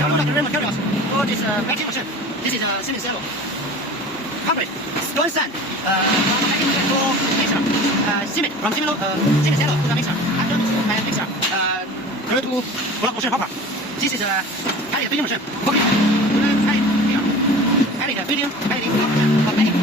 Download the raw materials for this packing machine. This is a cement cello. Concrete, stone sand, from packing machine to mixer. Cement from cement cello to the mixer. After this mixer, turn to block machine hopper. This is a pallet filling machine. Okay. Pallet here. Pallet filling, pallet for packing.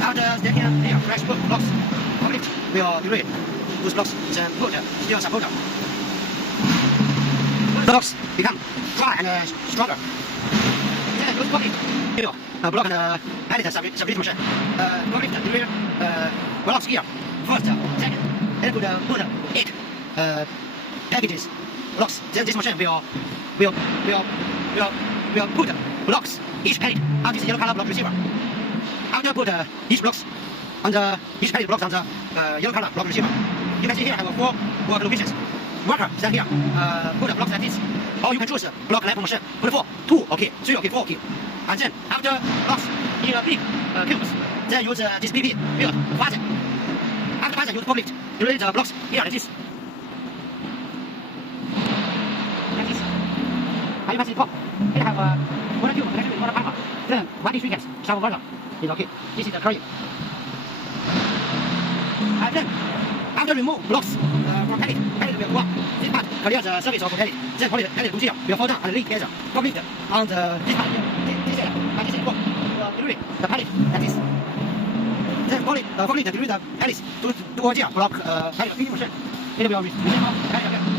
After stacking here, fresh wood blocks complete, will degrade. Those blocks then put steel support. Blocks become dry and stronger. Then those concrete block and pallet stability machine. Concrete degrade blocks here. First, second, then put 8 packages blocks. Then this machine will put blocks each pallet on this yellow color block receiver. After put each pallet blocks on the yellow color block receiver. You can see here I have 4 work locations. Worker stand here, put blocks like this. Or you can choose block level machine. Put 4, 2 okay, 3 okay, 4 okay. And then after blocks in a big cubes, then use this PP build fasten. After fasten, use forklift. You lay the blocks here like this. Like this. And you can see top. Here I have one tube connected with one pipe. Then 1 D3 cans, shower water. It's okay. This is the curry. And then, after remove blocks from pallet will go up. This part clear the surface of pallet. Then pallet material will fall down and lay together. Forklift on this part here. This area. And this is for delivery the pallet like this. Then forklift deliver the pallets to here block pallet finishing machine. It will remove pallet again.